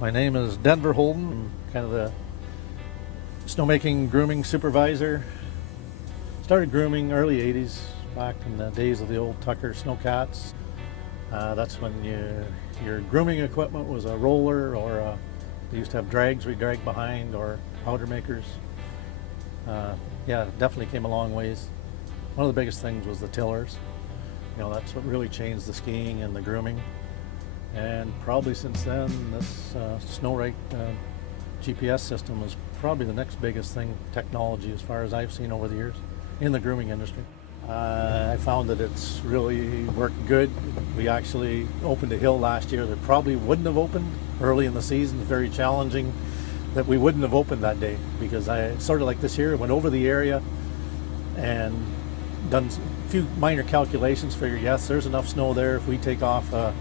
My name is Denver Holden. I'm kind of the snowmaking grooming supervisor. Started grooming early 80s, back in the days of the old Tucker Snowcats. That's when your grooming equipment was a roller, or they used to have drags we dragged behind, or powder makers. Yeah, it definitely came a long ways. One of the biggest things was the tillers. That's what really changed the skiing and the grooming. And probably since then, this SnowRite GPS system is probably the next biggest thing, technology, as far as I've seen over the years in the grooming industry. I found that it's really worked good. We actually opened a hill last year that probably wouldn't have opened early in the season. It's very challenging that we wouldn't have opened that day, because I sort of like this year went over the area and done a few minor calculations. Figured, yes, there's enough snow there. If we take off a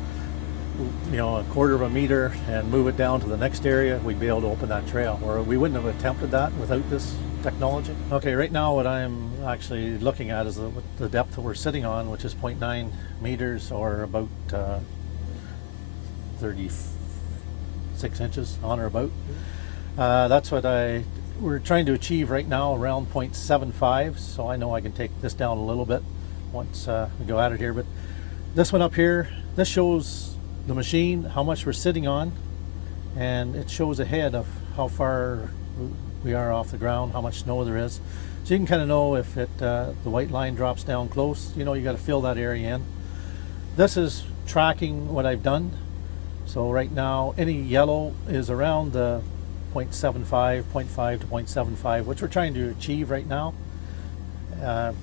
quarter of a meter and move it down to the next area, we'd be able to open that trail, or we wouldn't have attempted that without this technology. Okay, right now what I'm actually looking at is the depth that we're sitting on, which is 0.9 meters, or about 36 inches, on or about. That's what we're trying to achieve right now, around 0.75, so I know I can take this down a little bit once we go at it here. But this one up here, this shows the machine, how much we're sitting on, and it shows ahead of how far we are off the ground, how much snow there is. So you can kind of know if the white line drops down close, you got to fill that area in. This is tracking what I've done. So right now, any yellow is around the 0.75, 0.5 to 0.75, which we're trying to achieve right now. At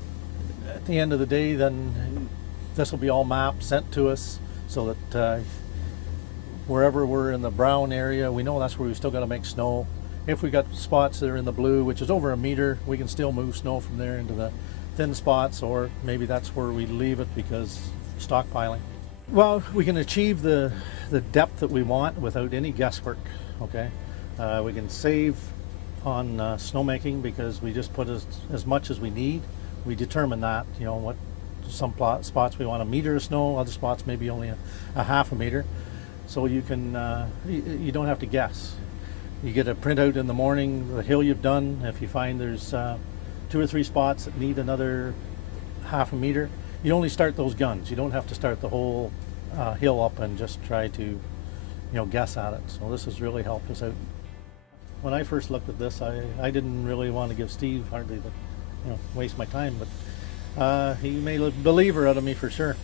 the end of the day, then this will be all mapped, sent to us, so that wherever we're in the brown area, we know that's where we've still got to make snow. If we got spots that are in the blue, which is over a meter, we can still move snow from there into the thin spots, or maybe that's where we leave it because stockpiling. Well, we can achieve the depth that we want without any guesswork, okay? We can save on snowmaking because we just put as much as we need. We determine that, what some spots we want a meter of snow, other spots maybe only a half a meter. So you can, you don't have to guess. You get a printout in the morning, the hill you've done. If you find there's 2 or 3 spots that need another half a meter, you only start those guns. You don't have to start the whole hill up and just try to, guess at it. So this has really helped us out. When I first looked at this, I didn't really want to give Steve hardly the, waste my time, but he made a believer out of me for sure.